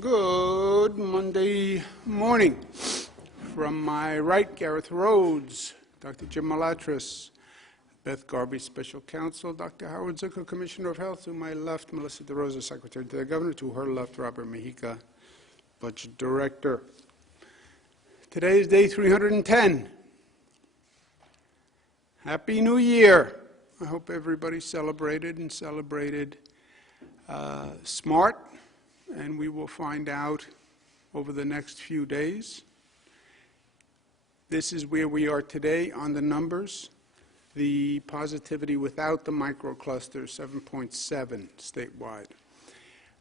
Good Monday morning. From my right, Gareth Rhodes, Dr. Jim Malatras, Beth Garby, Special Counsel, Dr. Howard Zucker, Commissioner of Health. To my left, Melissa DeRosa, Secretary to the Governor. To her left, Robert Mejica, Budget Director. Today is day 310. Happy New Year. I hope everybody celebrated smart, and we will find out over the next few days. This is where we are today on the numbers. The positivity without the microclusters, 7.7 statewide.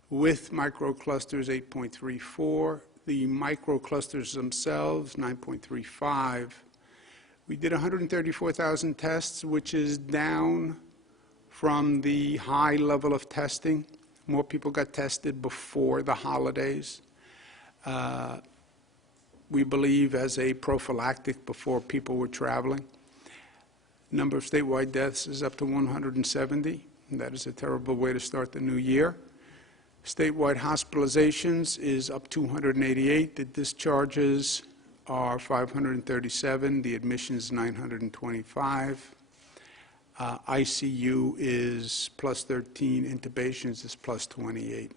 With microclusters, 8.34. The microclusters themselves, 9.35. We did 134,000 tests, which is down from the high level of testing. More people got tested before the holidays. We believe as a prophylactic before people were traveling. Number of statewide deaths is up to 170, and that is a terrible way to start the new year. Statewide hospitalizations is up 288. The discharges are 537. The admissions 925. ICU is plus 13. Intubations is plus 28.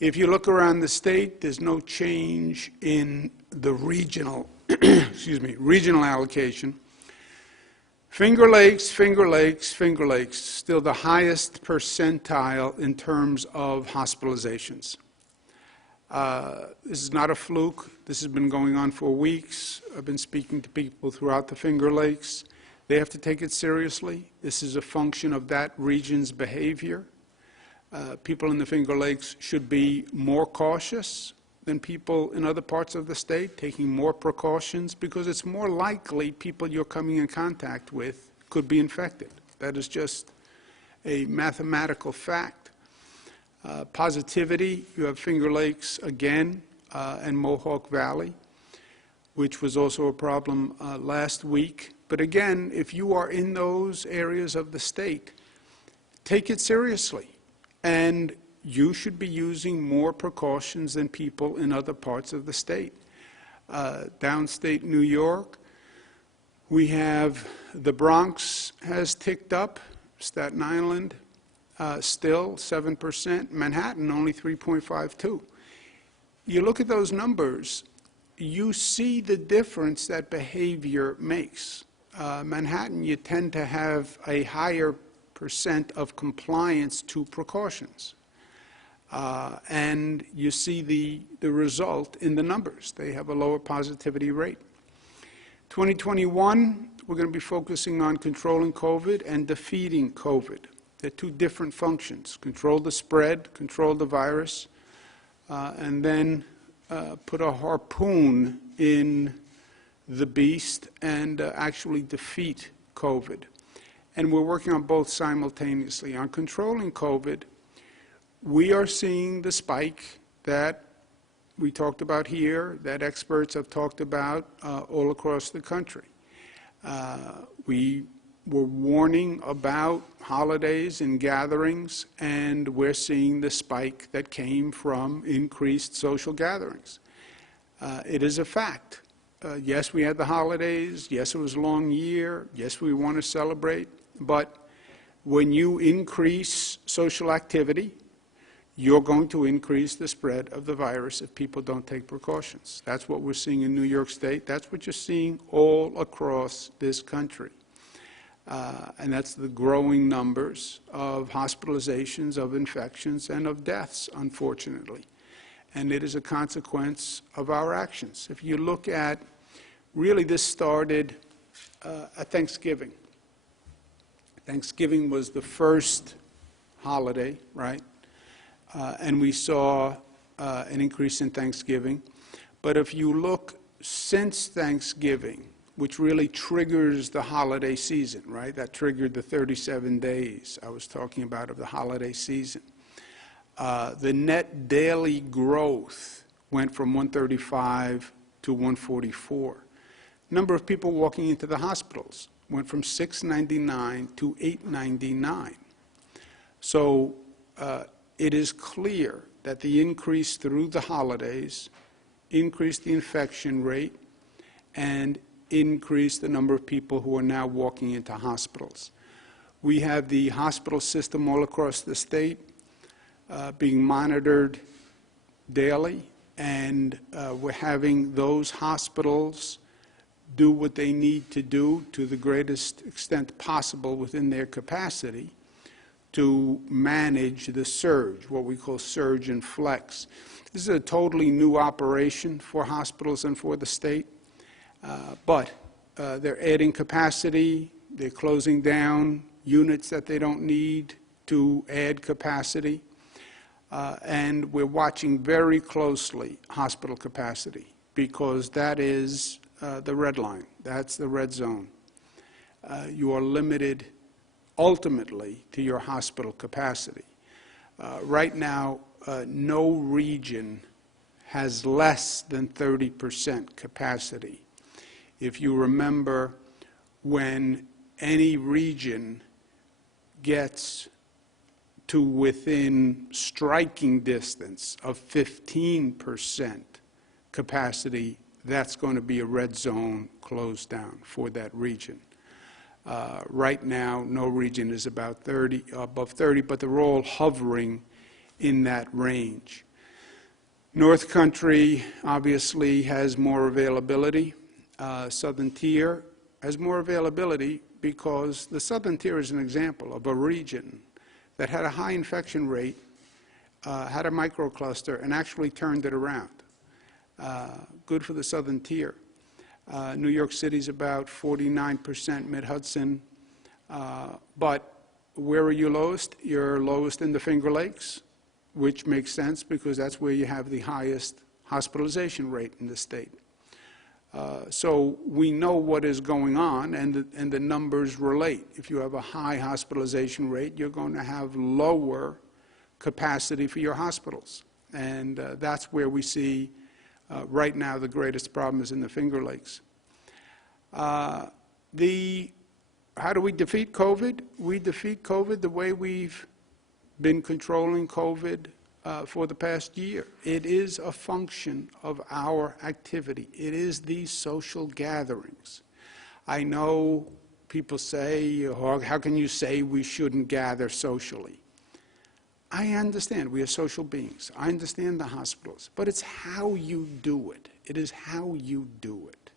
If you look around the state, there's no change in the regional, regional allocation. Finger Lakes, still the highest percentile in terms of hospitalizations. This is not a fluke. This has been going on for weeks. I've been speaking to people throughout the Finger Lakes. They have to take it seriously. This is a function of that region's behavior. People in the Finger Lakes should be more cautious than people in other parts of the state, taking more precautions, because it's more likely people you're coming in contact with could be infected. That is just a mathematical fact. Positivity, you have Finger Lakes again and Mohawk Valley, which was also a problem last week. But again, if you are in those areas of the state, take it seriously. And you should be using more precautions than people in other parts of the state. Downstate New York, we have the Bronx has ticked up, Staten Island still 7%, Manhattan only 3.52. You look at those numbers, you see the difference that behavior makes. Manhattan, you tend to have a higher percent of compliance to precautions. And you see the result in the numbers. They have a lower positivity rate. 2021, we're going to be focusing on controlling COVID and defeating COVID. They're two different functions. Control the spread, control the virus, and then put a harpoon in the beast and actually defeat COVID. And we're working on both simultaneously. On controlling COVID, we are seeing the spike that we talked about here, that experts have talked about all across the country. We were warning about holidays and gatherings, and we're seeing the spike that came from increased social gatherings. It is a fact. Yes, we had the holidays. Yes, it was a long year. Yes, we want to celebrate. But when you increase social activity, you're going to increase the spread of the virus if people don't take precautions. That's what we're seeing in New York State. That's what you're seeing all across this country. And that's the growing numbers of hospitalizations, of infections, and of deaths, unfortunately. And it is a consequence of our actions. If you look at, really this started at Thanksgiving. Thanksgiving was the first holiday, right? And we saw an increase in Thanksgiving. But if you look since Thanksgiving, which really triggers the holiday season, right? That triggered the 37 days I was talking about of the holiday season. The net daily growth went from 135 to 144. Number of people walking into the hospitals went from 699 to 899. So it is clear that the increase through the holidays increased the infection rate and increased the number of people who are now walking into hospitals. We have the hospital system all across the state being monitored daily, and we're having those hospitals do what they need to do to the greatest extent possible within their capacity to manage the surge, what we call surge and flex. This is a totally new operation for hospitals and for the state, but they're adding capacity, they're closing down units that they don't need to add capacity, and we're watching very closely hospital capacity, because that is the red line, that's the red zone. You are limited ultimately to your hospital capacity. Right now, no region has less than 30% capacity. If you remember, when any region gets to within striking distance of 15% capacity, that's going to be a red zone closed down for that region. Right now, no region is above 30, but they're all hovering in that range. North Country obviously has more availability. Southern Tier has more availability because the Southern Tier is an example of a region that had a high infection rate, had a microcluster, and actually turned it around. Good for the Southern Tier. New York City's about 49%, Mid-Hudson. But where are you lowest? You're lowest in the Finger Lakes, which makes sense because that's where you have the highest hospitalization rate in the state. So we know what is going on, and the numbers relate. If you have a high hospitalization rate, you're going to have lower capacity for your hospitals. And that's where we see right now the greatest problem is in the Finger Lakes. How do we defeat COVID? We defeat COVID the way we've been controlling COVID for the past year. It is a function of our activity. It is these social gatherings. I know people say, oh, how can you say we shouldn't gather socially? I understand we are social beings. I understand the hospitals. But it's how you do it. It is how you do it.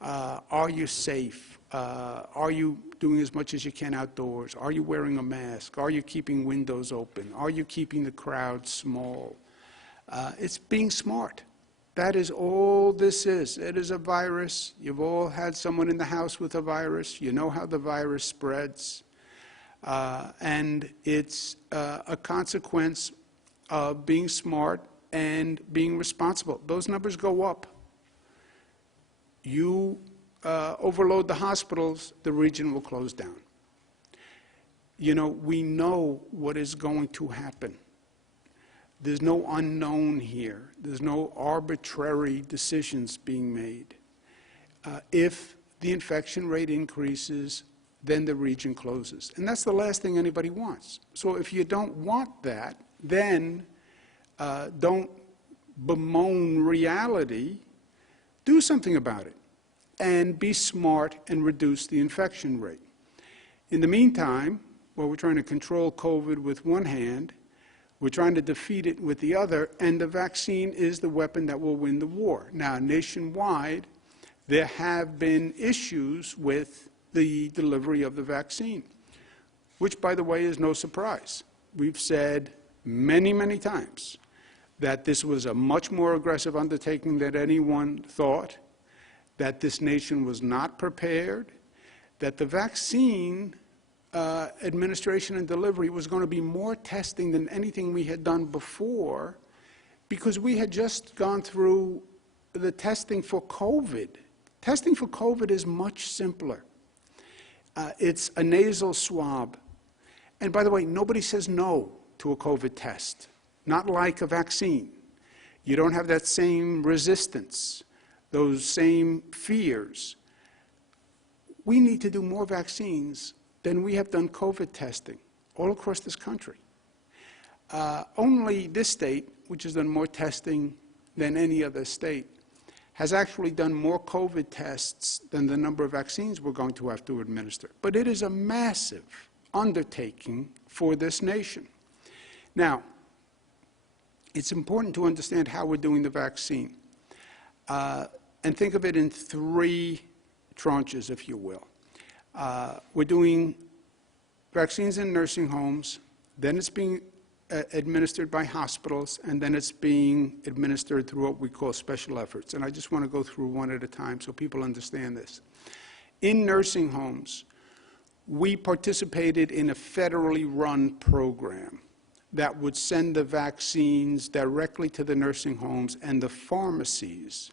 Are you safe? Are you doing as much as you can outdoors? Are you wearing a mask? Are you keeping windows open? Are you keeping the crowd small? It's being smart. That is all this is. It is a virus. You've all had someone in the house with a virus. You know how the virus spreads. And it's a consequence of being smart and being responsible. Those numbers go up. You overload the hospitals, the region will close down. You know, we know what is going to happen. There's no unknown here. There's no arbitrary decisions being made. If the infection rate increases, then the region closes. And that's the last thing anybody wants. So if you don't want that, then don't bemoan reality. Do something about it and be smart and reduce the infection rate. In the meantime, while we're trying to control COVID with one hand, we're trying to defeat it with the other, and the vaccine is the weapon that will win the war. Now, nationwide, there have been issues with the delivery of the vaccine, which, by the way, is no surprise. We've said many, many times that this was a much more aggressive undertaking than anyone thought, that this nation was not prepared, that the vaccine administration and delivery was going to be more testing than anything we had done before, because we had just gone through the testing for COVID. Testing for COVID is much simpler. It's a nasal swab. And by the way, nobody says no to a COVID test, not like a vaccine. You don't have that same resistance, those same fears. We need to do more vaccines than we have done COVID testing all across this country. Only this state, which has done more testing than any other state, has actually done more COVID tests than the number of vaccines we're going to have to administer. But it is a massive undertaking for this nation. Now, it's important to understand how we're doing the vaccine. And think of it in three tranches, if you will. We're doing vaccines in nursing homes, then it's being administered by hospitals, and then it's being administered through what we call special efforts. And I just want to go through one at a time so people understand this. In nursing homes, we participated in a federally run program that would send the vaccines directly to the nursing homes and the pharmacies.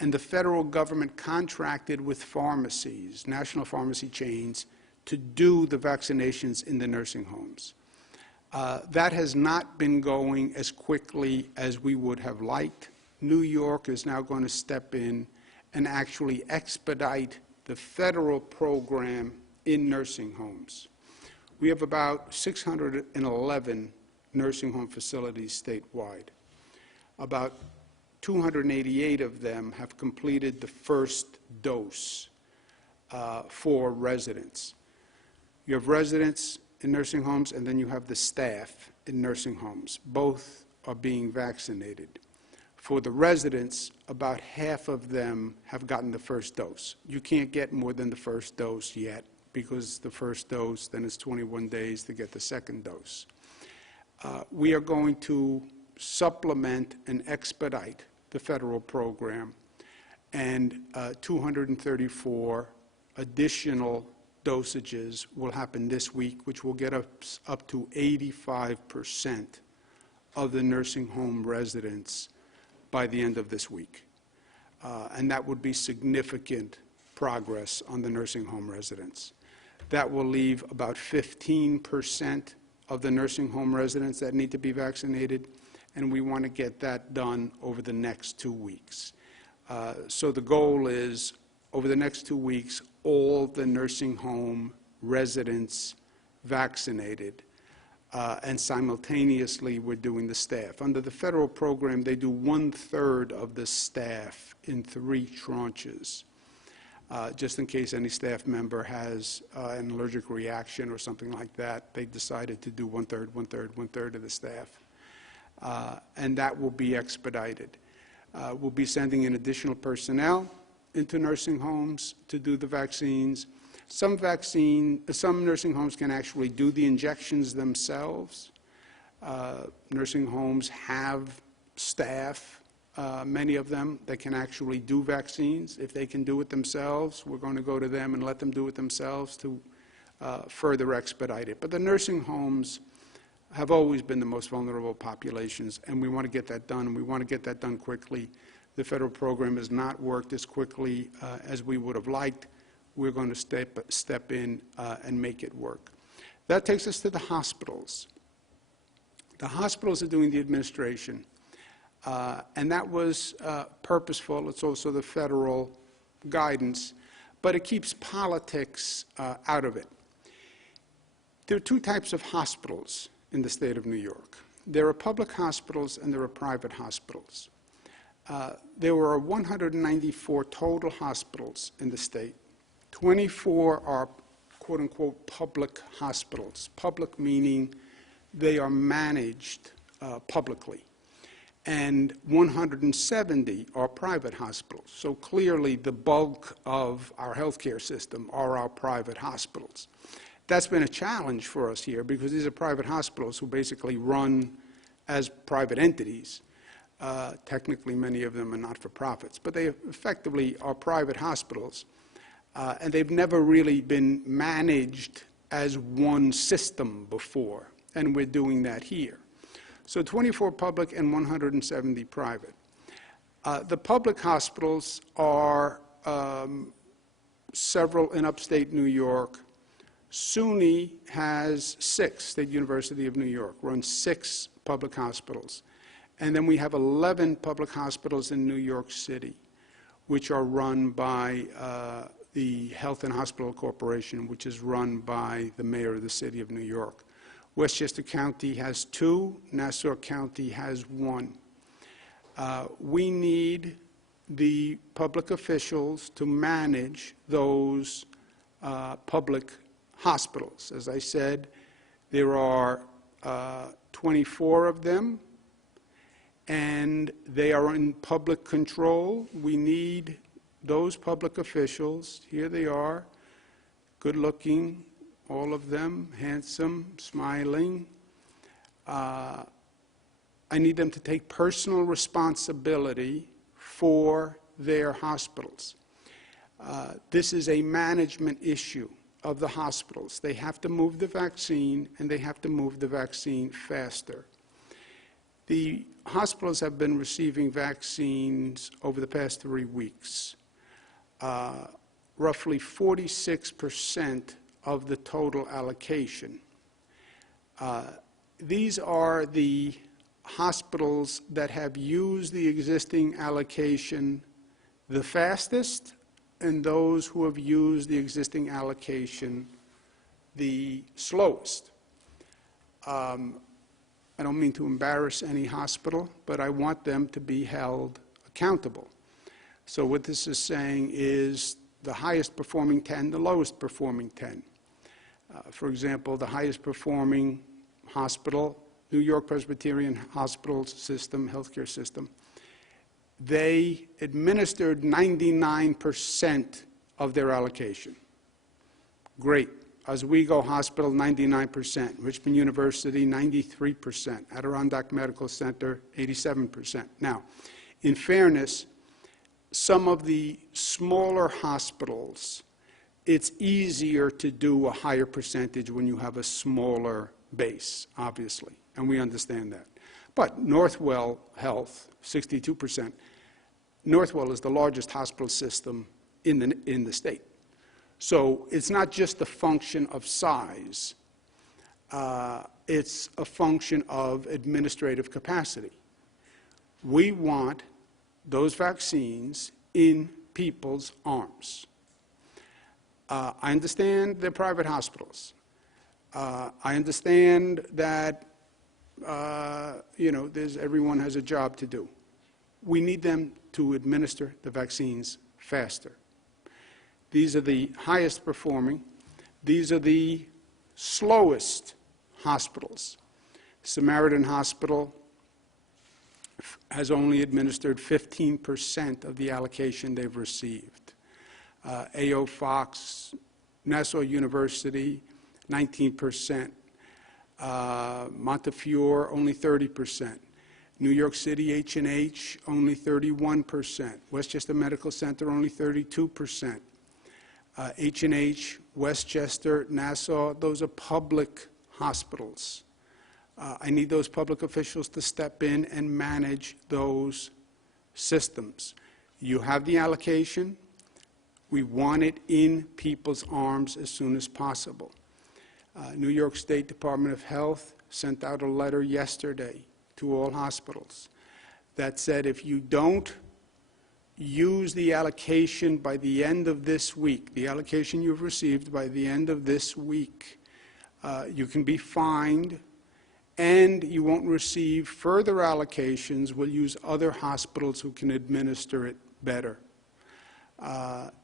And the federal government contracted with pharmacies, national pharmacy chains, to do the vaccinations in the nursing homes. That has not been going as quickly as we would have liked. New York is now going to step in and actually expedite the federal program in nursing homes. We have about 611 nursing home facilities statewide. About 288 of them have completed the first dose for residents. You have residents in nursing homes, and then you have the staff in nursing homes. Both are being vaccinated. For the residents, about half of them have gotten the first dose. You can't get more than the first dose yet, because the first dose, then it's 21 days to get the second dose. We are going to supplement and expedite the federal program, and 234 additional dosages will happen this week, which will get us up to 85% of the nursing home residents by the end of this week. And that would be significant progress on the nursing home residents. That will leave about 15% of the nursing home residents that need to be vaccinated, and we want to get that done over the next 2 weeks. So the goal is, over the next 2 weeks, all the nursing home residents vaccinated, and simultaneously we're doing the staff. Under the federal program, they do 1/3 of the staff in 3 tranches, just in case any staff member has an allergic reaction or something like that. They decided to do 1/3, 1/3, 1/3 of the staff, and that will be expedited. We'll be sending in additional personnel into nursing homes to do the vaccines. Some nursing homes can actually do the injections themselves. Nursing homes have staff, many of them, that can actually do vaccines. If they can do it themselves, we're going to go to them and let them do it themselves to further expedite it. But the nursing homes have always been the most vulnerable populations, and we want to get that done, and we want to get that done quickly. The federal program has not worked as quickly as we would have liked. We're going to step in and make it work. That takes us to the hospitals. The hospitals are doing the administration, and that was purposeful. It's also the federal guidance, but it keeps politics out of it. There are 2 types of hospitals in the state of New York. There are public hospitals and there are private hospitals. There were 194 total hospitals in the state. 24 are quote-unquote public hospitals. Public meaning they are managed publicly. And 170 are private hospitals. So clearly the bulk of our healthcare system are our private hospitals. That's been a challenge for us here because these are private hospitals who basically run as private entities. Technically, many of them are not-for-profits, but they effectively are private hospitals, and they've never really been managed as one system before, and we're doing that here. So 24 public and 170 private. The public hospitals are several in upstate New York. SUNY has 6, State University of New York, runs 6 public hospitals. And then we have 11 public hospitals in New York City, which are run by the Health and Hospital Corporation, which is run by the mayor of the city of New York. Westchester County has 2, Nassau County has 1. We need the public officials to manage those public hospitals. As I said, there are 24 of them, and they are in public control. We need those public officials. Here they are, good-looking, all of them, handsome, smiling. I need them to take personal responsibility for their hospitals. This is a management issue of the hospitals. They have to move the vaccine, and they have to move the vaccine faster. The hospitals have been receiving vaccines over the past 3 weeks. Roughly 46% of the total allocation. These are the hospitals that have used the existing allocation the fastest, and those who have used the existing allocation the slowest. I don't mean to embarrass any hospital, but I want them to be held accountable. So what this is saying is the highest performing 10, the lowest performing 10. For example, the highest performing hospital, New York Presbyterian Hospital System, healthcare system, they administered 99% of their allocation. Great. Oswego Hospital, 99%. Richmond University, 93%. Adirondack Medical Center, 87%. Now, in fairness, some of the smaller hospitals, it's easier to do a higher percentage when you have a smaller base, obviously, and we understand that. But Northwell Health, 62%. Northwell is the largest hospital system in the state. So it's not just a function of size. It's a function of administrative capacity. We want those vaccines in people's arms. I understand they're private hospitals. I understand that everyone has a job to do. We need them to administer the vaccines faster. These are the highest performing. These are the slowest hospitals. Samaritan Hospital has only administered 15% of the allocation they've received. A.O. Fox, Nassau University, 19%. Montefiore, only 30%. New York City H&H, only 31%. Westchester Medical Center, only 32%. H&H, Westchester, Nassau, those are public hospitals. I need those public officials to step in and manage those systems. You have the allocation. We want it in people's arms as soon as possible. New York State Department of Health sent out a letter yesterday to all hospitals that said if you don't use the allocation by the end of this week, the allocation you've received by the end of this week, you can be fined, and you won't receive further allocations. We'll use other hospitals who can administer it better.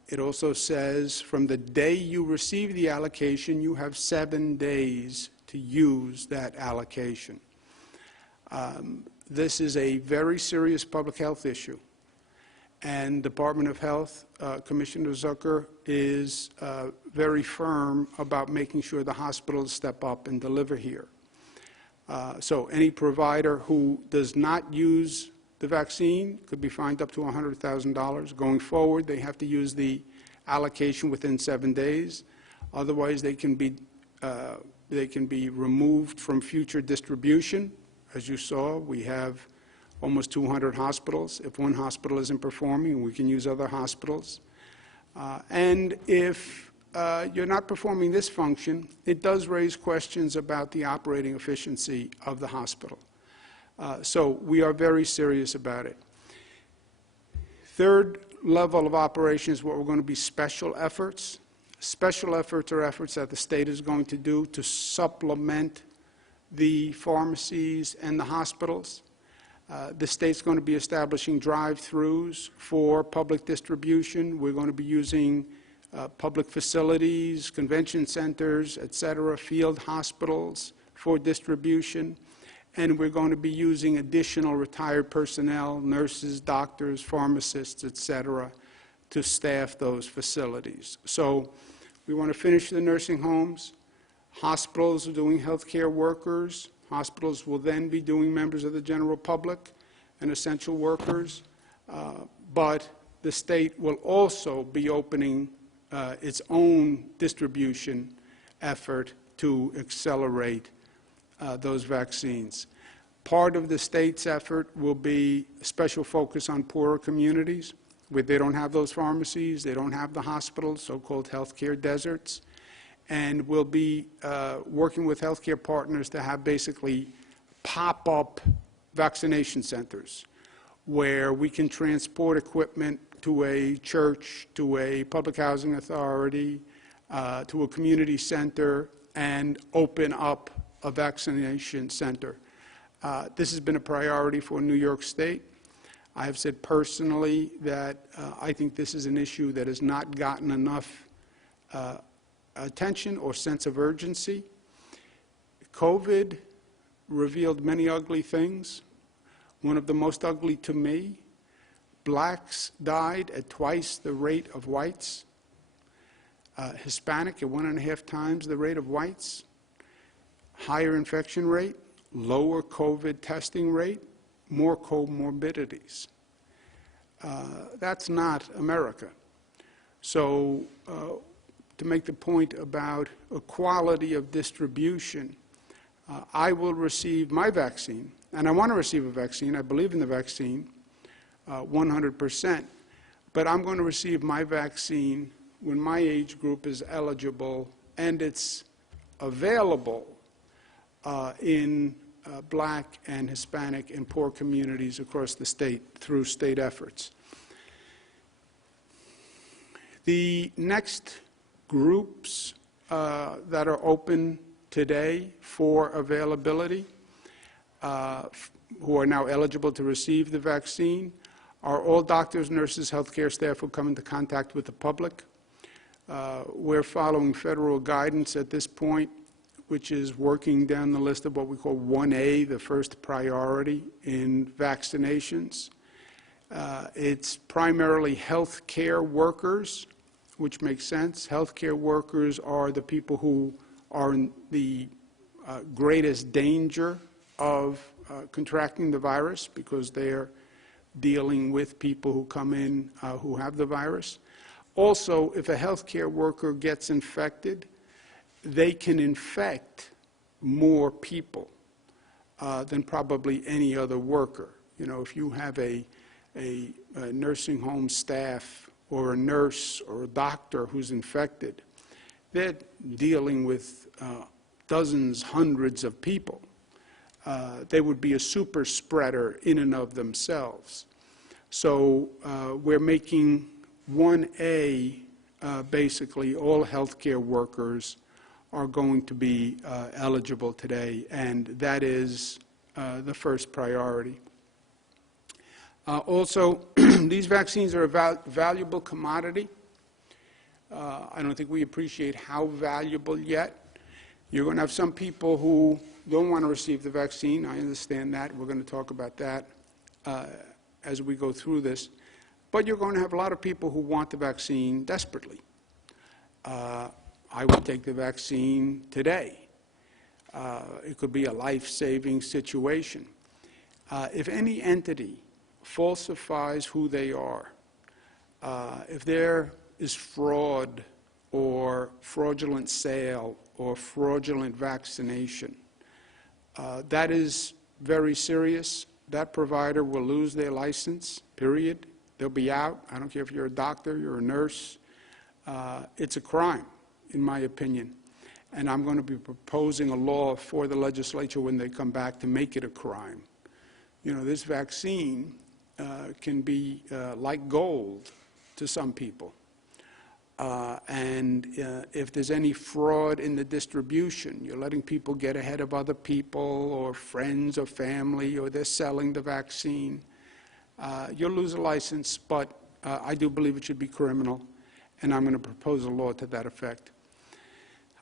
It also says from the day you receive the allocation, you have 7 days to use that allocation. This is a very serious public health issue. And Department of Health, Commissioner Zucker is very firm about making sure the hospitals step up and deliver here. So any provider who does not use the vaccine could be fined up to $100,000. Going forward, they have to use the allocation within 7 days. Otherwise, they can be removed from future distribution. As you saw, we have almost 200 hospitals. If one hospital isn't performing, we can use other hospitals. And if you're not performing this function, it does raise questions about the operating efficiency of the hospital. So we are very serious about it. Third level of operation is what we're going to be special efforts. Special efforts are efforts that the state is going to do to supplement the pharmacies and the hospitals. The state's going to be establishing drive-throughs for public distribution. We're going to be using public facilities, convention centers, et cetera, field hospitals for distribution. And we're going to be using additional retired personnel, nurses, doctors, pharmacists, et cetera, to staff those facilities. So we want to finish the nursing homes. Hospitals are doing healthcare workers. Hospitals will then be doing members of the general public and essential workers. But the state will also be opening its own distribution effort to accelerate those vaccines. Part of the state's effort will be a special focus on poorer communities where they don't have those pharmacies, they don't have the hospitals, so-called healthcare deserts. And we'll be working with healthcare partners to have basically pop-up vaccination centers where we can transport equipment to a church, to a public housing authority, to a community center, and open up a vaccination center. This has been a priority for New York State. I have said personally that I think this is an issue that has not gotten enough attention or sense of urgency. COVID revealed many ugly things. One of the most ugly to me, blacks died at twice the rate of whites. Hispanic at 1.5 times the rate of whites. Higher infection rate, lower COVID testing rate, more comorbidities. That's not America. So to make the point about equality of distribution, I will receive my vaccine, and I want to receive a vaccine. I believe in the vaccine 100%, but I'm going to receive my vaccine when my age group is eligible and it's available in black and Hispanic and poor communities across the state through state efforts. The next groups that are open today for availability, who are now eligible to receive the vaccine, are all doctors, nurses, healthcare staff who come into contact with the public. We're following federal guidance at this point, which is working down the list of what we call 1A, the first priority in vaccinations. It's primarily healthcare workers, which makes sense. Healthcare workers are the people who are in the greatest danger of contracting the virus because they're dealing with people who come in who have the virus. Also, if a healthcare worker gets infected, they can infect more people than probably any other worker. You know, if you have a nursing home staff or a nurse or a doctor who's infected, they're dealing with dozens, hundreds of people. They would be a super spreader in and of themselves. So we're making 1A, basically all healthcare workers are going to be eligible today, and that is the first priority. Also, these vaccines are a valuable commodity. I don't think we appreciate how valuable yet. You're going to have some people who don't want to receive the vaccine. I understand that. We're going to talk about that as we go through this. But you're going to have a lot of people who want the vaccine desperately. I would take the vaccine today. It could be a life-saving situation. If any entity falsifies who they are, if there is fraud or fraudulent sale or fraudulent vaccination, that is very serious. That provider will lose their license, period. They'll be out. I don't care if you're a doctor, you're a nurse. It's a crime, in my opinion. And I'm going to be proposing a law for the legislature when they come back to make it a crime. You know, this vaccine can be like gold to some people. If there's any fraud in the distribution, you're letting people get ahead of other people or friends or family, or they're selling the vaccine, you'll lose a license, but I do believe it should be criminal, and I'm going to propose a law to that effect.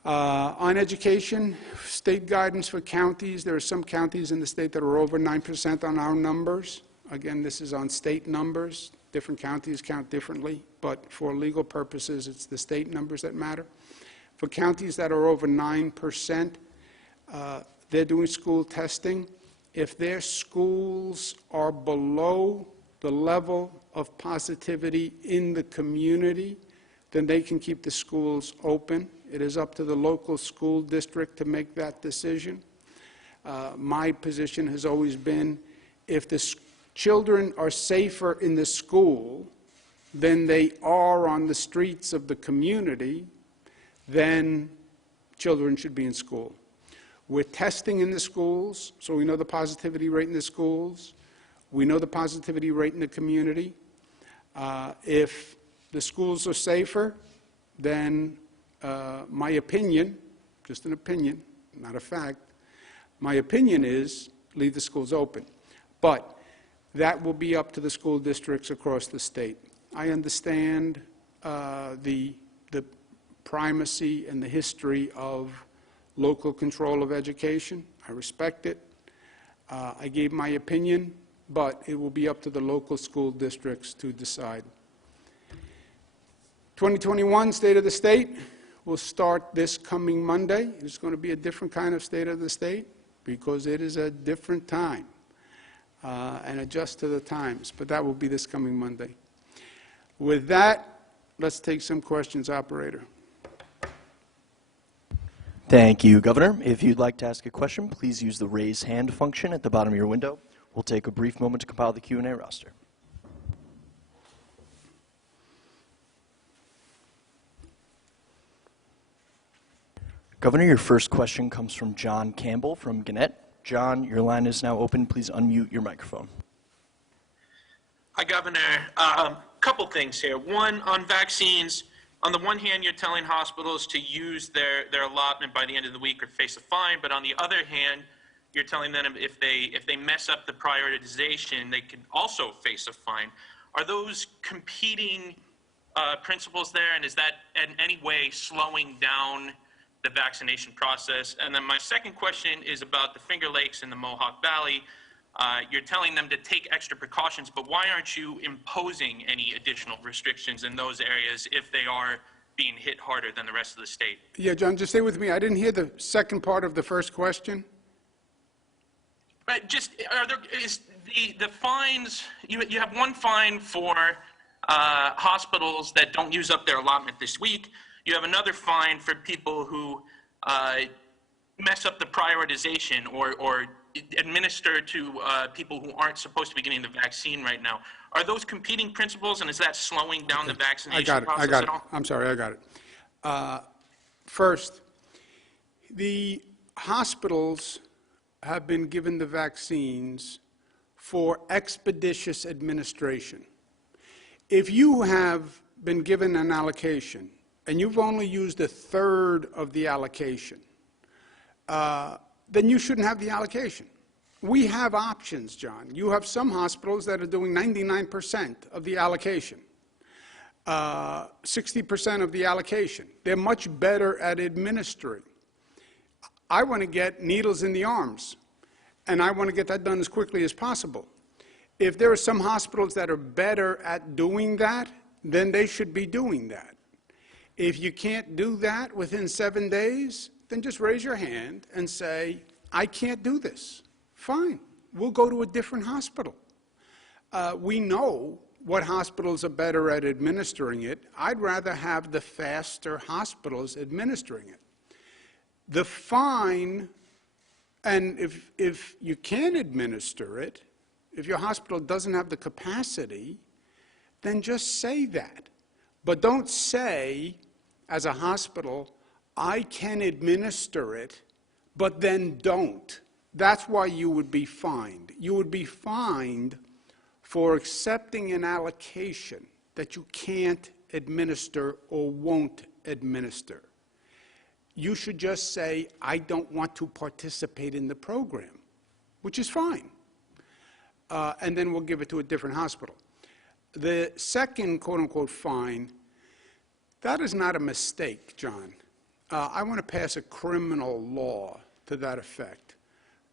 On education, state guidance for counties. There are some counties in the state that are over 9% on our numbers. Again, this is on state numbers. Different counties count differently, but for legal purposes, it's the state numbers that matter. For counties that are over 9%, they're doing school testing. If their schools are below the level of positivity in the community, then they can keep the schools open. It is up to the local school district to make that decision. My position has always been, if the children are safer in the school than they are on the streets of the community, then children should be in school. We're testing in the schools, so we know the positivity rate in the schools. We know the positivity rate in the community. If the schools are safer, then my opinion, just an opinion, not a fact, my opinion is leave the schools open. But that will be up to the school districts across the state. I understand the primacy and the history of local control of education. I respect it. I gave my opinion, but it will be up to the local school districts to decide. 2021 State of the State will start this coming Monday. It's going to be a different kind of State of the State because it is a different time. And adjust to the times, but that will be this coming Monday. With that, let's take some questions, operator. Thank you, Governor. If you'd like to ask a question, please use the raise hand function at the bottom of your window. We'll take a brief moment to compile the Q&A roster. Governor, your first question comes from John Campbell from Gannett. John, your line is now open. Please unmute your microphone. Hi, Governor. Couple things here. One, on vaccines, on the one hand, you're telling hospitals to use their allotment by the end of the week or face a fine, but on the other hand, you're telling them if they mess up the prioritization, they could also face a fine. Are those competing principles there, and is that in any way slowing down the vaccination process? And then my second question is about the Finger Lakes and the Mohawk Valley. You're telling them to take extra precautions, but why aren't you imposing any additional restrictions in those areas if they are being hit harder than the rest of the state? Yeah, John, just stay with me. I didn't hear the second part of the first question. But just, is the fines, you have one fine for hospitals that don't use up their allotment this week. You have another fine for people who mess up the prioritization or administer to people who aren't supposed to be getting the vaccine right now. Are those competing principles, and is that slowing down the vaccination process at all? I'm sorry, I got it. First, the hospitals have been given the vaccines for expeditious administration. If you have been given an allocation and you've only used a third of the allocation, then you shouldn't have the allocation. We have options, John. You have some hospitals that are doing 99% of the allocation, 60% of the allocation. They're much better at administering. I want to get needles in the arms, and I want to get that done as quickly as possible. If there are some hospitals that are better at doing that, then they should be doing that. If you can't do that within 7 days, then just raise your hand and say, I can't do this. Fine, we'll go to a different hospital. We know what hospitals are better at administering it. I'd rather have the faster hospitals administering it. The fine, and if you can administer it, if your hospital doesn't have the capacity, then just say that. But don't say, as a hospital, I can administer it, but then don't. That's why you would be fined. You would be fined for accepting an allocation that you can't administer or won't administer. You should just say, I don't want to participate in the program, which is fine. And then we'll give it to a different hospital. The second, quote-unquote, fine, that is not a mistake, John. I want to pass a criminal law to that effect.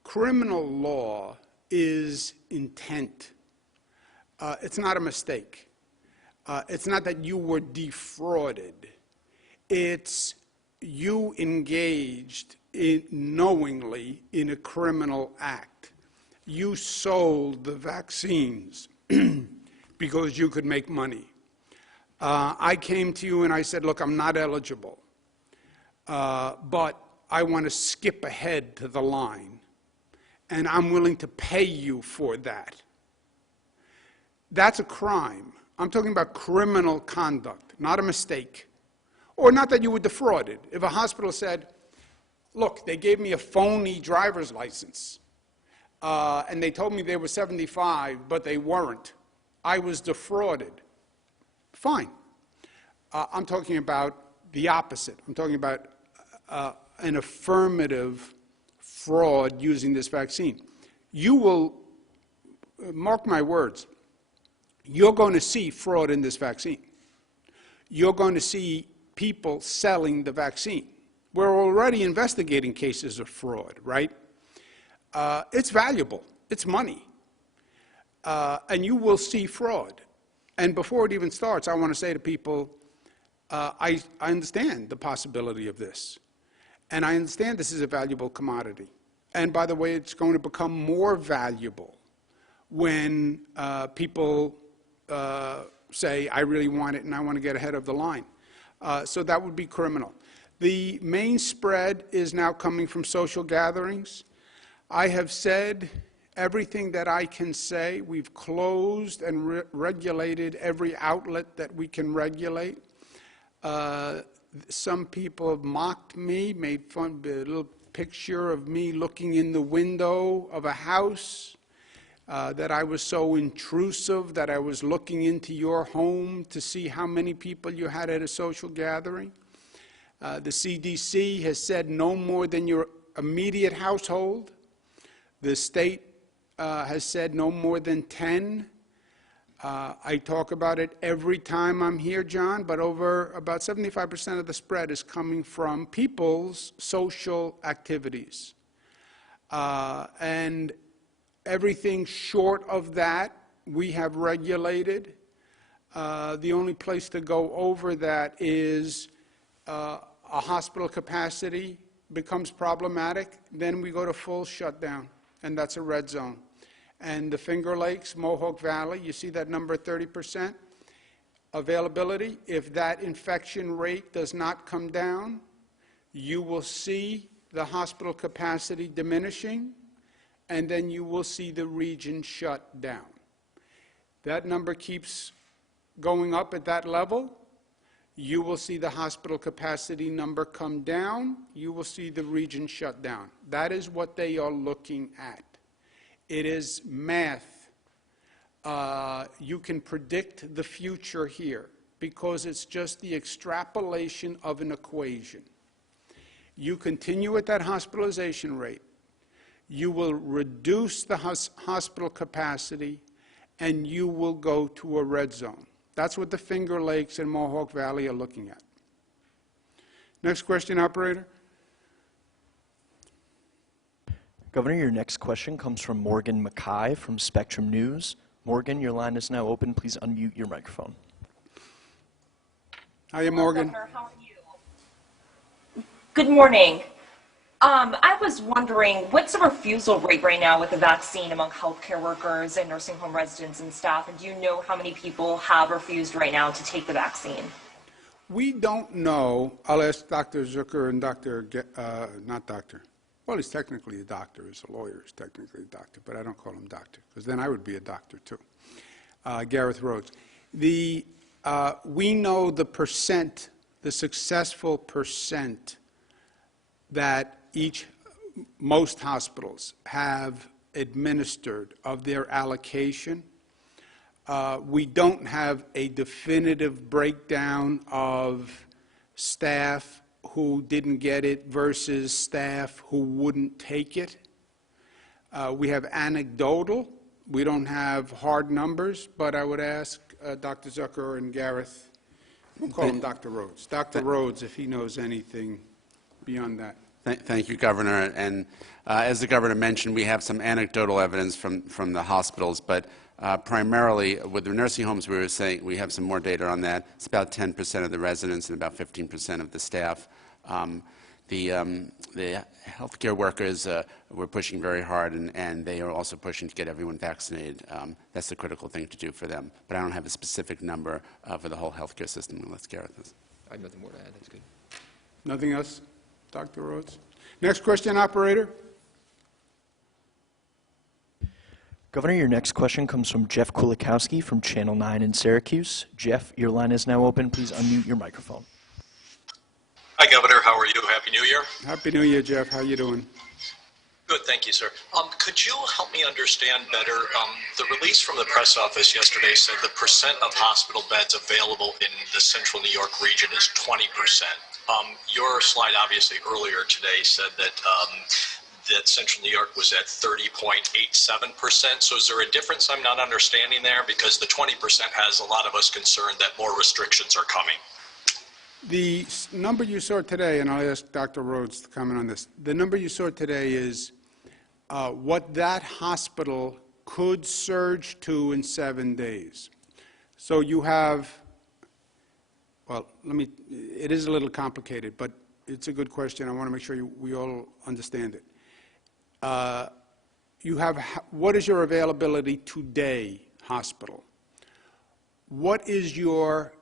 Criminal law is intent. It's not a mistake. It's not that you were defrauded. It's you engaged knowingly in a criminal act. You sold the vaccines because you could make money. I came to you and I said, look, I'm not eligible, but I want to skip ahead to the line, and I'm willing to pay you for that. That's a crime. I'm talking about criminal conduct, not a mistake. Or not that you were defrauded. If a hospital said, look, they gave me a phony driver's license, and they told me they were 75, but they weren't. I was defrauded. Fine. I'm talking about the opposite. I'm talking about an affirmative fraud using this vaccine. You will, mark my words, you're going to see fraud in this vaccine. You're going to see people selling the vaccine. We're already investigating cases of fraud, right? It's valuable. It's money. And you will see fraud. And before it even starts, I want to say to people, I understand the possibility of this. And I understand this is a valuable commodity. And by the way, it's going to become more valuable when people say, I really want it and I want to get ahead of the line. So that would be criminal. The main spread is now coming from social gatherings. I have said everything that I can say. We've closed and regulated every outlet that we can regulate. Some people have mocked me, made fun, a little picture of me looking in the window of a house, that I was so intrusive that I was looking into your home to see how many people you had at a social gathering. The CDC has said no more than your immediate household. The state has said no more than 10. I talk about it every time I'm here, John, but over about 75% of the spread is coming from people's social activities. And everything short of that, we have regulated. The only place to go over that is a hospital capacity becomes problematic, then we go to full shutdown, and that's a red zone. And the Finger Lakes, Mohawk Valley, you see that number 30%? Availability, if that infection rate does not come down, you will see the hospital capacity diminishing, and then you will see the region shut down. That number keeps going up at that level, you will see the hospital capacity number come down, you will see the region shut down. That is what they are looking at. It is math. You can predict the future here because it's just the extrapolation of an equation. You continue at that hospitalization rate, you will reduce the hospital capacity, and you will go to a red zone. That's what the Finger Lakes and Mohawk Valley are looking at. Next question, operator. Governor, your next question comes from Morgan Mackay from Spectrum News. Morgan, your line is now open. Please unmute your microphone. Hiya, Morgan. Governor, how are you? Good morning. I was wondering, what's the refusal rate right now with the vaccine among healthcare workers and nursing home residents and staff? And do you know how many people have refused right now to take the vaccine? We don't know. I'll ask Dr. Zucker and well, he's technically a doctor. He's a lawyer. He's technically a doctor, but I don't call him doctor, because then I would be a doctor, too. Gareth Rhodes. We know the percent, the successful percent that most hospitals have administered of their allocation. We don't have a definitive breakdown of staff who didn't get it versus staff who wouldn't take it. We have anecdotal. We don't have hard numbers, but I would ask Dr. Zucker and Gareth, we'll call him Dr. Rhodes. Dr. Rhodes, if he knows anything beyond that. Thank you, Governor. And as the Governor mentioned, we have some anecdotal evidence from the hospitals, but primarily with the nursing homes, we were saying we have some more data on that. It's about 10% of the residents and about 15% of the staff. The healthcare workers were pushing very hard, and they are also pushing to get everyone vaccinated. That's the critical thing to do for them. But I don't have a specific number for the whole healthcare system unless Gareth does. I have nothing more to add. That's good. Nothing else, Dr. Rhodes? Next question, operator. Governor, your next question comes from Jeff Kulikowski from Channel 9 in Syracuse. Jeff, your line is now open. Please unmute your microphone. Hi, Governor. How are you? Happy New Year. Happy New Year, Jeff. How you doing? Good, thank you, sir. Could you help me understand better? The release from the press office yesterday said the percent of hospital beds available in the central New York region is 20%. Your slide, obviously, earlier today said that that central New York was at 30.87%. So is there a difference I'm not understanding there? Because the 20% has a lot of us concerned that more restrictions are coming. The number you saw today, and I'll ask Dr. Rhodes to comment on this, the number you saw today is what that hospital could surge to in 7 days. So you have, well, it is a little complicated, but it's a good question. I want to make sure we all understand it. You have, what is your availability today, hospital? What is your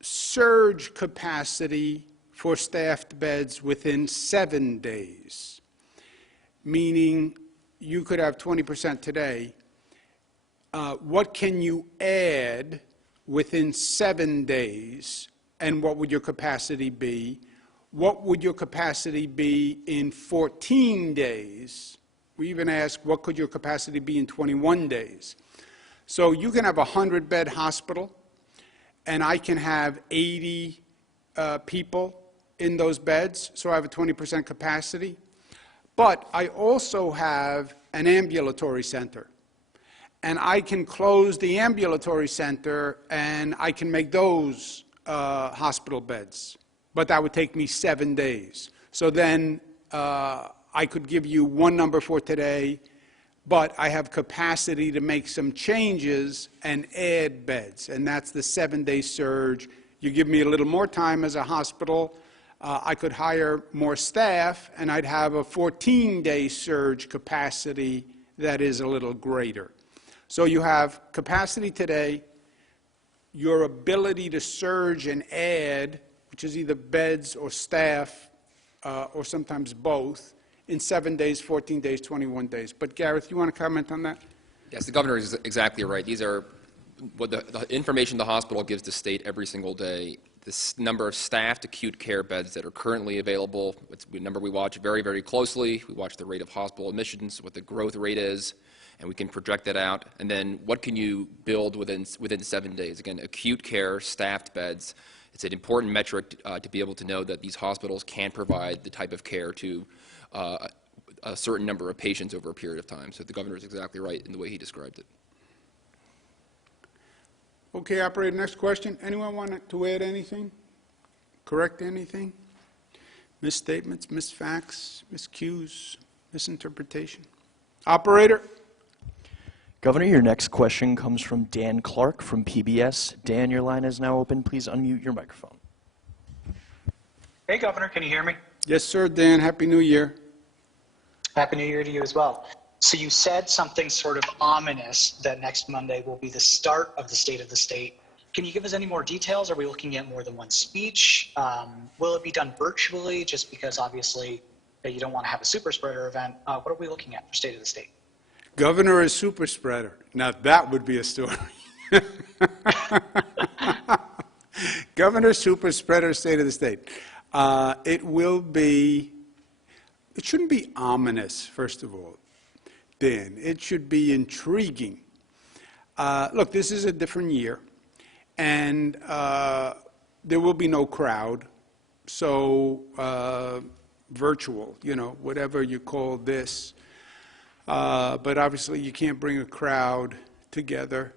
surge capacity for staffed beds within 7 days? Meaning you could have 20% today. What can you add within 7 days, and what would your capacity be? What would your capacity be in 14 days? We even ask, what could your capacity be in 21 days? So you can have a 100-bed hospital, and I can have 80 people in those beds, so I have a 20% capacity. But I also have an ambulatory center, and I can close the ambulatory center, and I can make those hospital beds. But that would take me 7 days. So then I could give you one number for today, but I have capacity to make some changes and add beds, and that's the 7-day surge. You give me a little more time as a hospital, I could hire more staff, and I'd have a 14-day surge capacity that is a little greater. So you have capacity today, your ability to surge and add, which is either beds or staff, or sometimes both, in 7 days, 14 days, 21 days. But Gareth, you want to comment on that? Yes, the Governor is exactly right. These are what the information the hospital gives the state every single day. This number of staffed acute care beds that are currently available, it's a number we watch very, very closely. We watch the rate of hospital admissions, what the growth rate is, and we can project that out. And then what can you build within 7 days? Again, acute care, staffed beds. It's an important metric to be able to know that these hospitals can provide the type of care to a certain number of patients over a period of time. So the Governor is exactly right in the way he described it. Okay, operator, next question. Anyone want to add anything? Correct anything? Misstatements, misfacts, miscues, misinterpretation? Operator? Governor, your next question comes from Dan Clark from PBS. Dan, your line is now open. Please unmute your microphone. Hey, Governor, can you hear me? Yes, sir, Dan. Happy New Year. Happy New Year to you as well. So you said something sort of ominous that next Monday will be the start of the State of the State. Can you give us any more details? Are we looking at more than one speech? Will it be done virtually just because obviously you don't want to have a super spreader event? What are we looking at for State of the State? Governor is super spreader. Now that would be a story. Governor super spreader, State of the State. It shouldn't be ominous, first of all, Dan. It should be intriguing. Look, this is a different year, and there will be no crowd, so virtual, whatever you call this. But obviously you can't bring a crowd together.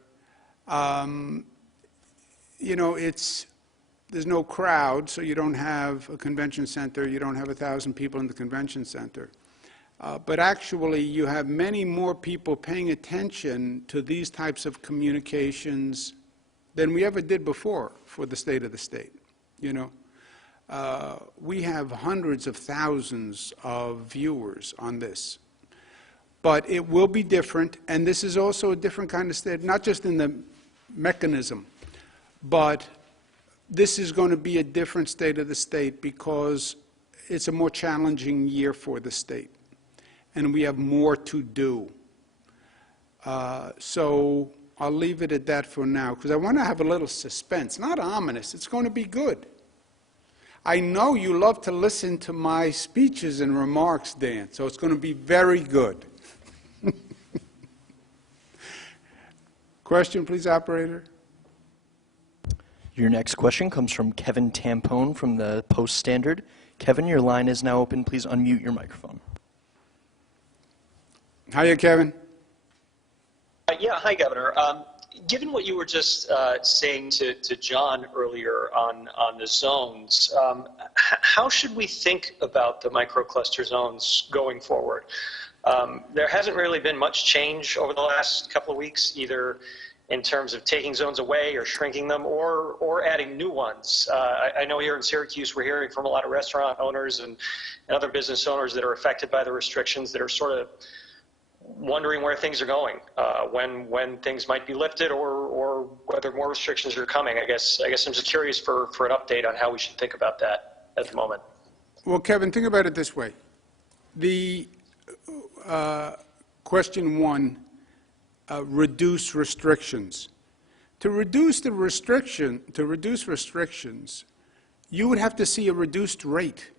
There's no crowd, so you don't have a convention center, you don't have 1,000 people in the convention center. But actually, you have many more people paying attention to these types of communications than we ever did before for the state of the state. We have hundreds of thousands of viewers on this. But it will be different, and this is also a different kind of state, not just in the mechanism, but this is going to be a different state of the state because it's a more challenging year for the state, and we have more to do. So I'll leave it at that for now, because I want to have a little suspense, not ominous. It's going to be good. I know you love to listen to my speeches and remarks, Dan, so it's going to be very good. Question, please, operator. Your next question comes from Kevin Tampone from the Post-Standard. Kevin, your line is now open. Please unmute your microphone. Hiya, Kevin. Yeah, hi, Governor. Given what you were just saying to John earlier on the zones, how should we think about the microcluster zones going forward? There hasn't really been much change over the last couple of weeks, either in terms of taking zones away or shrinking them or adding new ones. I know here in Syracuse we're hearing from a lot of restaurant owners and other business owners that are affected by the restrictions that are sort of wondering where things are going, when things might be lifted or whether more restrictions are coming. I guess I'm just curious for an update on how we should think about that at the moment. Well, Kevin, think about it this way. The question one, reduce restrictions. To reduce restrictions, you would have to see a reduced rate.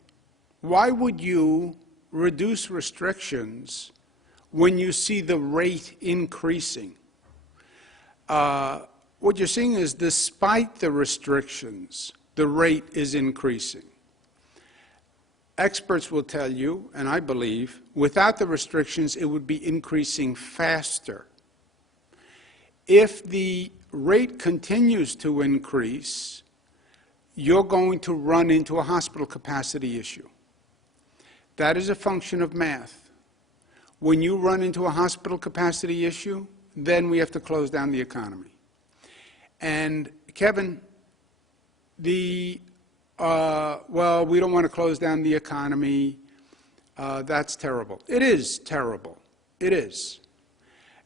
Why would you reduce restrictions when you see the rate increasing? What you're seeing is, despite the restrictions, the rate is increasing. Experts will tell you, and I believe, without the restrictions, it would be increasing faster. If the rate continues to increase, you're going to run into a hospital capacity issue. That is a function of math. When you run into a hospital capacity issue, then we have to close down the economy. And Kevin, well, we don't want to close down the economy. That's terrible. It is terrible. It is.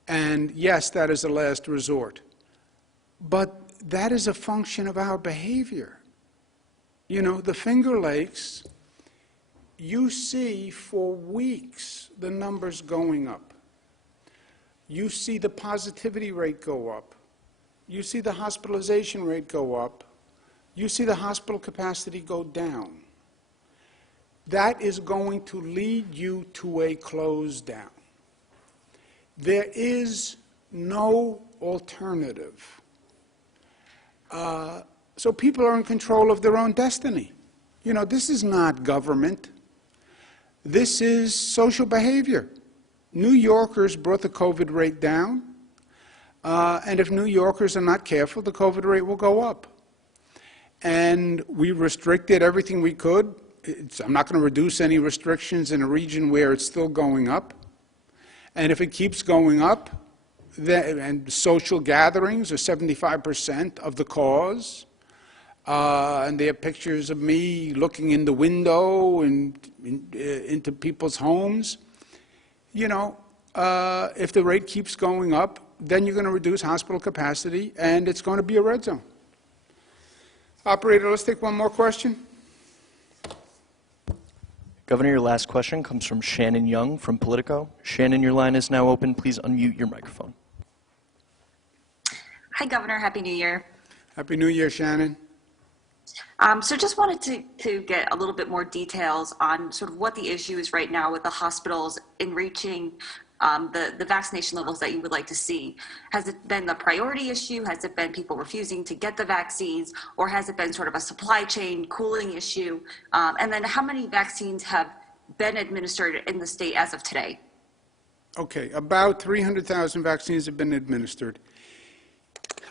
And yes, that is a last resort. But that is a function of our behavior. The Finger Lakes, you see for weeks the numbers going up. You see the positivity rate go up. You see the hospitalization rate go up. You see the hospital capacity go down. That is going to lead you to a close down. There is no alternative. So people are in control of their own destiny. This is not government. This is social behavior. New Yorkers brought the COVID rate down, and if New Yorkers are not careful, the COVID rate will go up. And we restricted everything we could. I'm not going to reduce any restrictions in a region where it's still going up. And if it keeps going up, and social gatherings are 75% of the cause, and they have pictures of me looking in the window and into people's homes, if the rate keeps going up, then you're going to reduce hospital capacity, and it's going to be a red zone. Operator, let's take one more question. Governor, your last question comes from Shannon Young from Politico. Shannon, your line is now open. Please unmute your microphone. Hi, Governor. Happy New Year. Happy New Year, Shannon. So just wanted to get a little bit more details on sort of what the issue is right now with the hospitals in reaching the vaccination levels that you would like to see? Has it been the priority issue? Has it been people refusing to get the vaccines? Or has it been sort of a supply chain cooling issue? And then how many vaccines have been administered in the state as of today? Okay, about 300,000 vaccines have been administered.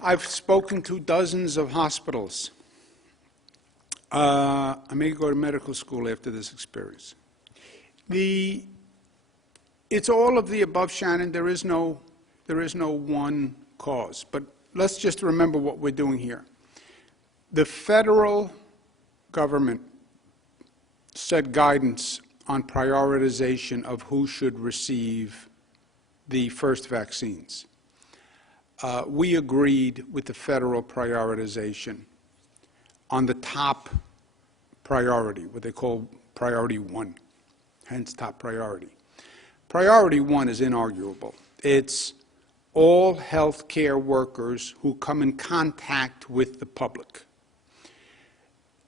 I've spoken to dozens of hospitals. I may go to medical school after this experience. It's all of the above, Shannon. There is no one cause. But let's just remember what we're doing here. The federal government set guidance on prioritization of who should receive the first vaccines. We agreed with the federal prioritization on the top priority, what they call priority 1, hence top priority. Priority 1 is inarguable. It's all healthcare workers who come in contact with the public.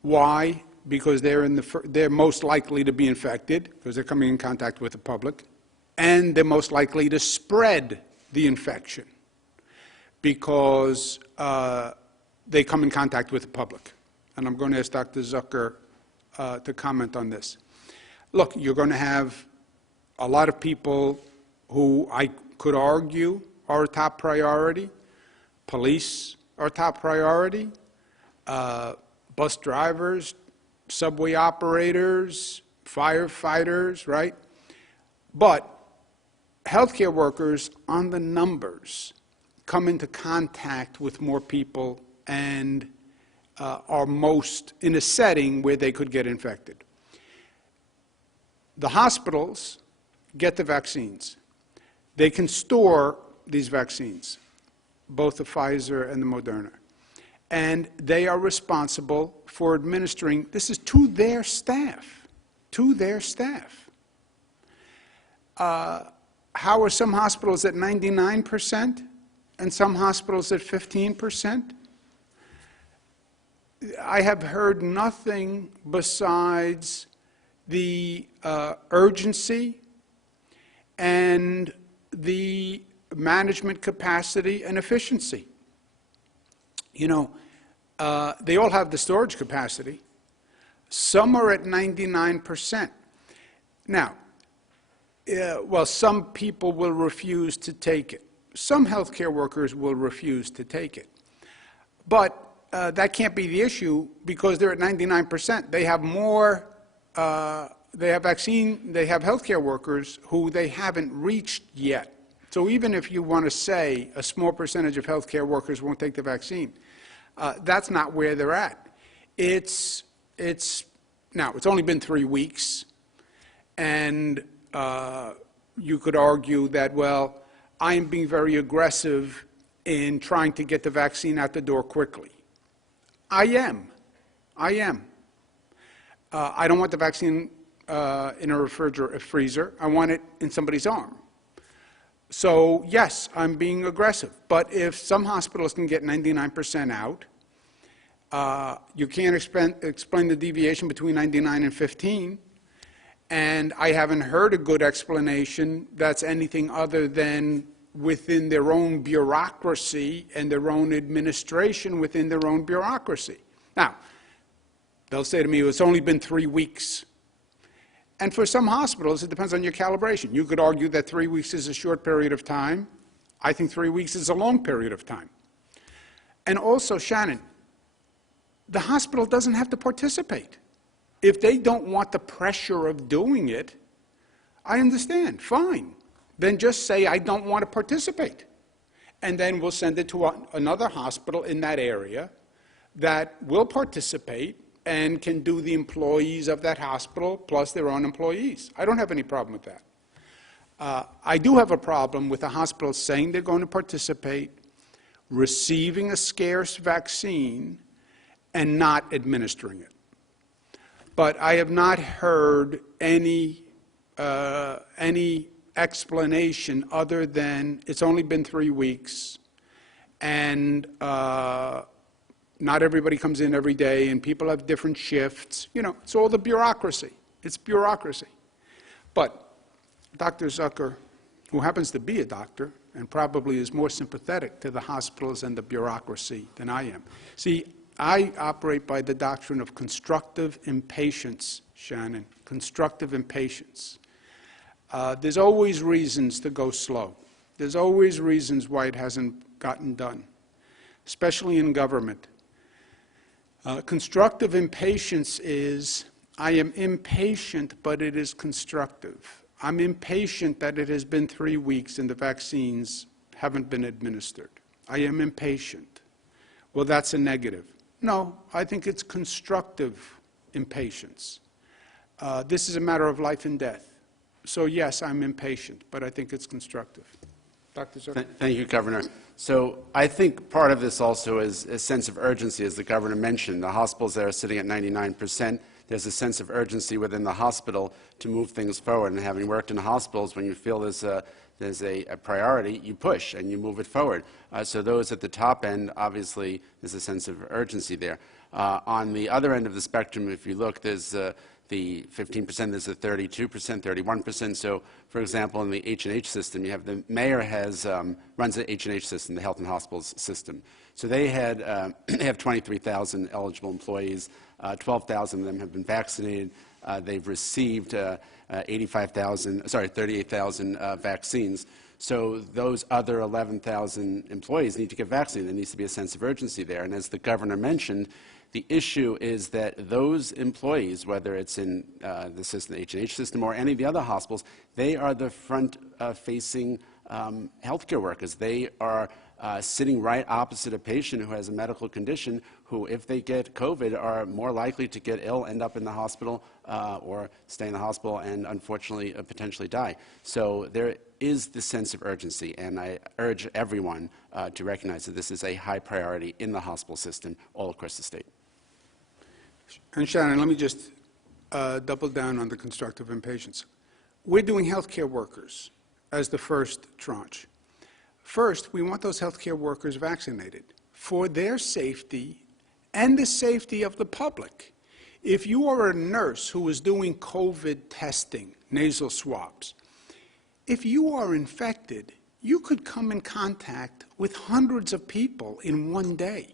Why? Because they're most likely to be infected, because they're coming in contact with the public, and they're most likely to spread the infection, because they come in contact with the public. And I'm going to ask Dr. Zucker to comment on this. Look, you're going to have a lot of people who I could argue are a top priority. Police are top priority. Bus drivers, subway operators, firefighters, right? But healthcare workers on the numbers come into contact with more people and are most in a setting where they could get infected. The hospitals get the vaccines. They can store these vaccines, both the Pfizer and the Moderna. And they are responsible for administering, this is to their staff, to their staff. How are some hospitals at 99% and some hospitals at 15%? I have heard nothing besides the urgency and the management capacity and efficiency. You know, they all have the storage capacity. Some are at 99%. Now, well, some people will refuse to take it. Some healthcare workers will refuse to take it. But that can't be the issue because they're at 99%. They have more, they have healthcare workers who they haven't reached yet. So even if you want to say a small percentage of healthcare workers won't take the vaccine, that's not where they're at. Now, it's only been 3 weeks, and you could argue that, well, I'm being very aggressive in trying to get the vaccine out the door quickly. I am. I don't want the vaccine in a freezer. I want it in somebody's arm. So, yes, I'm being aggressive. But if some hospitals can get 99% out, you can't explain the deviation between 99 and 15. And I haven't heard a good explanation that's anything other than within their own bureaucracy and their own administration within their own bureaucracy. Now, they'll say to me, it's only been 3 weeks. And for some hospitals, it depends on your calibration. You could argue that 3 weeks is a short period of time. I think 3 weeks is a long period of time. And also, Shannon, the hospital doesn't have to participate. If they don't want the pressure of doing it, I understand, fine. Then just say, I don't want to participate. And then we'll send it to another hospital in that area that will participate and can do the employees of that hospital plus their own employees. I don't have any problem with that. I do have a problem with the hospital saying they're going to participate, receiving a scarce vaccine, and not administering it. But I have not heard any explanation other than it's only been 3 weeks, and not everybody comes in every day, and people have different shifts. You know, it's all the bureaucracy. It's bureaucracy. But, Dr. Zucker, who happens to be a doctor and probably is more sympathetic to the hospitals and the bureaucracy than I am. See, I operate by the doctrine of constructive impatience, Shannon, constructive impatience. There's always reasons to go slow. There's always reasons why it hasn't gotten done, especially in government. Constructive impatience is, I am impatient, but it is constructive. I'm impatient that it has been 3 weeks and the vaccines haven't been administered. I am impatient. Well, that's a negative. No, I think it's constructive impatience. This is a matter of life and death. So yes, I'm impatient, but I think it's constructive. Dr. Zucker? Thank you, Governor. So I think part of this also is a sense of urgency, as the Governor mentioned. The hospitals that are sitting at 99%, there's a sense of urgency within the hospital to move things forward. And having worked in hospitals, when you feel there's a priority, you push and you move it forward. So those at the top end, obviously, there's a sense of urgency there. On the other end of the spectrum, if you look, there's the 15%, there's the 32%, 31%. So, for example, in the H&H system, you have the mayor runs the H&H system, the Health and Hospitals system. So they have 23,000 eligible employees. 12,000 of them have been vaccinated. They've received 38,000 vaccines. So those other 11,000 employees need to get vaccinated. There needs to be a sense of urgency there. And as the governor mentioned, the issue is that those employees, whether it's in the system, the H&H system, or any of the other hospitals, they are the front-facing healthcare workers. They are sitting right opposite a patient who has a medical condition who, if they get COVID, are more likely to get ill, end up in the hospital, or stay in the hospital and, unfortunately, potentially die. So there is the sense of urgency, and I urge everyone to recognize that this is a high priority in the hospital system all across the state. And Shannon, let me just double down on the constructive impatience. We're doing healthcare workers as the first tranche. First, we want those healthcare workers vaccinated for their safety and the safety of the public. If you are a nurse who is doing COVID testing, nasal swabs, if you are infected, you could come in contact with hundreds of people in one day.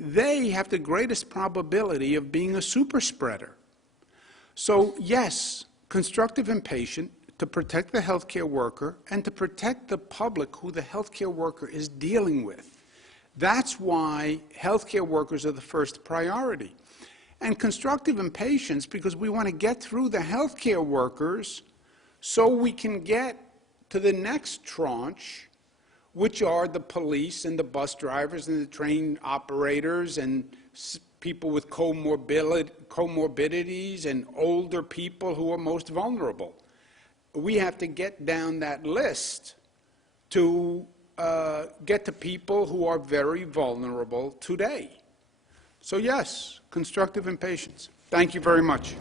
They have the greatest probability of being a super spreader. So yes, constructive impatience to protect the healthcare worker and to protect the public who the healthcare worker is dealing with. That's why healthcare workers are the first priority. And constructive impatience because we want to get through the healthcare workers so we can get to the next tranche, which are the police and the bus drivers and the train operators and people with comorbidities and older people who are most vulnerable. We have to get down that list to get to people who are very vulnerable today. So yes, constructive impatience. Thank you very much.